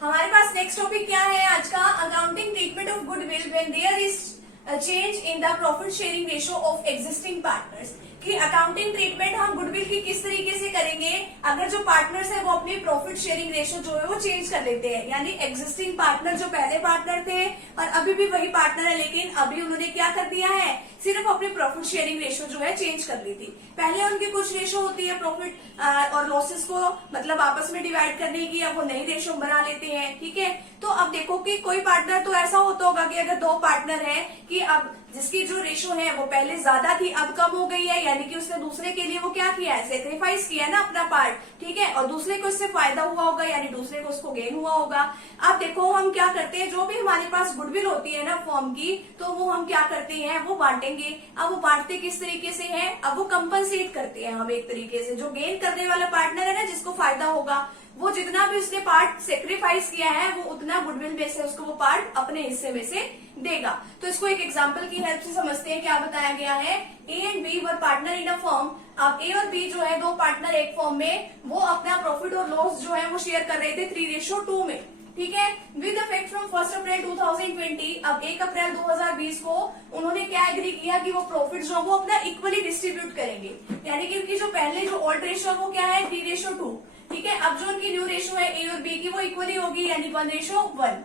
हमारे पास next topic क्या है आज का, accounting treatment of goodwill when there is change in the profit sharing ratio of existing partners. कि अकाउंटिंग ट्रीटमेंट हम गुडविल की किस तरीके से करेंगे अगर जो पार्टनर्स है वो अपनी प्रॉफिट शेयरिंग रेशियो जो है वो चेंज कर लेते हैं। यानी एग्जिस्टिंग पार्टनर जो पहले पार्टनर थे और अभी भी वही पार्टनर है, लेकिन अभी उन्होंने क्या कर दिया है, सिर्फ अपनी प्रॉफिट शेयरिंग रेशियो जो है चेंज कर ली थी। पहले उनकी कुछ रेशियो होती है प्रॉफिट और लॉसेस को मतलब आपस में डिवाइड करने की, अब वो नई रेशियो बना लेते हैं। ठीक है, तो अब देखो कि कोई पार्टनर तो ऐसा होता होगा कि अगर दो पार्टनर है कि अब जिसकी जो रेशियो है वो पहले ज्यादा थी अब कम हो गई है, यानी कि उसने दूसरे के लिए वो क्या किया है, सेक्रीफाइस किया है ना अपना पार्ट। ठीक है, और दूसरे को इससे फायदा हुआ होगा, यानी दूसरे को उसको गेन हुआ होगा। अब देखो हम क्या करते हैं, जो भी हमारे पास गुडविल होती है ना फर्म की, तो वो हम क्या करते हैं, वो बांटेंगे। अब वो बांटते किस तरीके से है, अब वो कंपनसेट करते हैं हम एक तरीके से। जो गेन करने वाला पार्टनर है ना, जिसको फायदा होगा, वो जितना भी उसने पार्ट सेक्रीफाइस किया है वो उतना गुडविल में से उसको वो पार्ट अपने हिस्से में से देगा। तो इसको एक एग्जांपल की हेल्प से समझते हैं। क्या बताया गया है, A and B were partner in a firm. अब ए और बी जो है दो पार्टनर एक फर्म में, वो अपना प्रॉफिट और लॉस जो है वो शेयर कर रहे थे 3:2 में। ठीक है, विद इफेक्ट फ्रॉम 1 अप्रैल 2020। अब 1 अप्रैल 2020 को उन्होंने क्या एग्री किया कि वो प्रॉफिट जो वो अपना इक्वली डिस्ट्रीब्यूट करेंगे। यानी कि उनकी जो पहले जो ओल्ड रेशियो वो क्या है 3:2। ठीक है, अब जो उनकी न्यू रेशियो है ए और बी की वो इक्वली होगी, यानी 1:1।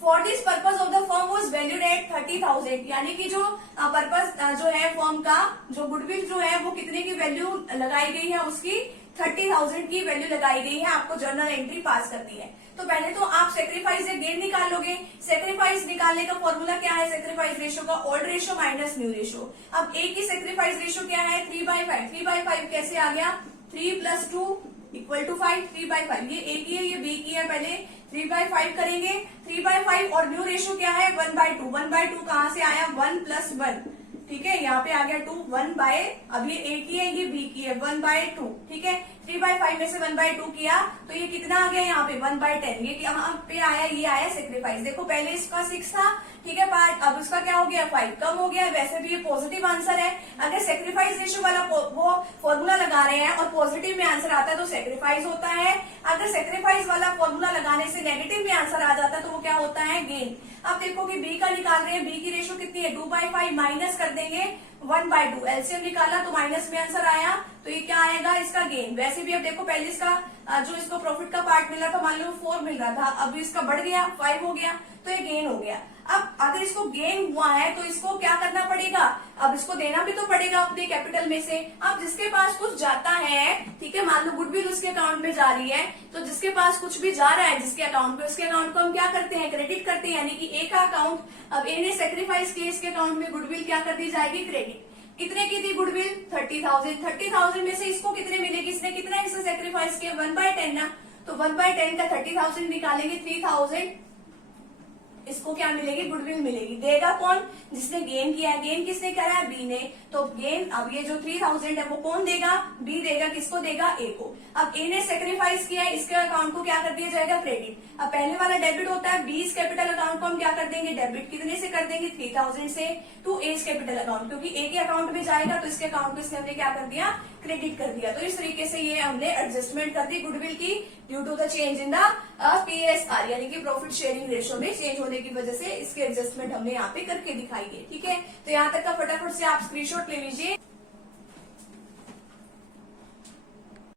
For this purpose of the firm was valued at 30,000। यानी कि जो पर्पज जो है फर्म का, जो गुडविल जो है वो कितने की वैल्यू लगाई गई है, उसकी 30,000 की वैल्यू लगाई गई है। आपको जर्नल एंट्री पास करनी है। तो पहले तो आप सेक्रीफाइस या गेन निकाल लोगे। सेक्रीफाइस निकालने का फॉर्मूला क्या है, सेक्रीफाइस रेशियो का old ratio minus new ratio. अब ए की सेक्रीफाइस रेशियो क्या है 3/5। 3/5 कैसे आ गया, 3 + 2 = 5। 3/5 ये ए की है ये बी की है, पहले 3/5 करेंगे। 3/5 और न्यू रेशियो क्या है 1/2। 1/2 कहाँ से आया, 1 + 1। ठीक है, यहाँ पे आ गया 2। 1/, अब ये ए की है ये बी की है 1/2। ठीक है, 3/5 में से 1/2 किया तो ये कितना आ गया यहाँ पे 1/10। ये यहाँ पे आया, ये आया सेक्रीफाइस। देखो पहले इसका 6 था, ठीक है पार्ट, अब इसका क्या हो गया 5, कम हो गया। वैसे भी ये पॉजिटिव आंसर है। अगर सेक्रीफाइस रेशियो वाला वो फॉर्मूला लगा रहे हैं और पॉजिटिव में आंसर आता है तो सेक्रीफाइस होता है। अगर सेक्रीफाइस वाला फॉर्मूला लगाने से नेगेटिव में आंसर आ जाता है तो वो क्या होता है, गेन। अब देखो कि बी का निकाल रहे हैं, बी की रेशियो कितनी है 2/5, माइनस कर देंगे 1/2। एलसीएम निकाला तो माइनस में आंसर आया, तो ये क्या आएगा इसका गेन। वैसे भी अब देखो पहले इसका जो इसको प्रॉफिट का पार्ट मिला था, मान लो 4 मिल रहा था, अब इसका बढ़ गया 5 हो गया, तो ये गेन हो गया। अब अगर इसको गेन हुआ है तो इसको क्या करना पड़ेगा, अब इसको देना भी तो पड़ेगा अपने कैपिटल में से। अब जिसके पास कुछ जाता है, ठीक है, मान लो गुडविल उसके अकाउंट में जा रही है, तो जिसके पास कुछ भी जा रहा है जिसके अकाउंट में, उसके अकाउंट को हम क्या करते हैं, क्रेडिट करते हैं। यानी कि ए का अकाउंट, अब ए ने सेक्रीफाइस किया, इसके अकाउंट में गुडविल क्या कर दी जाएगी, क्रेडिट। कितने की थी गुडविल 30,000। 30,000 में से इसको कितने मिलेगी, इसने कितना हिस्सा सेक्रीफाइस किया 1/10 ना, तो 1/10 का 30,000 निकालेंगे, 3,000 इसको क्या मिलेगी, गुडविल मिलेगी। देगा कौन, जिसने गेन किया है। गेन किसने करा है, बी ने। तो गेन, अब ये जो 3,000 है वो कौन देगा, बी देगा। किसको देगा, ए को। अब ए ने सेक्रीफाइस किया है, इसके अकाउंट को क्या कर दिया जाएगा, क्रेडिट। अब पहले वाला डेबिट होता है, बी कैपिटल अकाउंट को हम क्या कर देंगे, डेबिट। कितने से कर देंगे, 3,000 से टू ए कैपिटल अकाउंट, क्योंकि ए के अकाउंट में जाएगा तो इसके अकाउंट को इसने हमने क्या कर दिया, क्रेडिट कर दिया। तो इस तरीके से ये हमने एडजस्टमेंट कर दी गुडविल की due to the change in the PSR, यानी कि प्रॉफिट शेयरिंग रेशियो में चेंज होने की वजह से इसके एडजस्टमेंट हमने यहाँ पे करके दिखाई है। ठीक है, तो यहाँ तक का फटाफट से आप स्क्रीनशॉट ले लीजिए।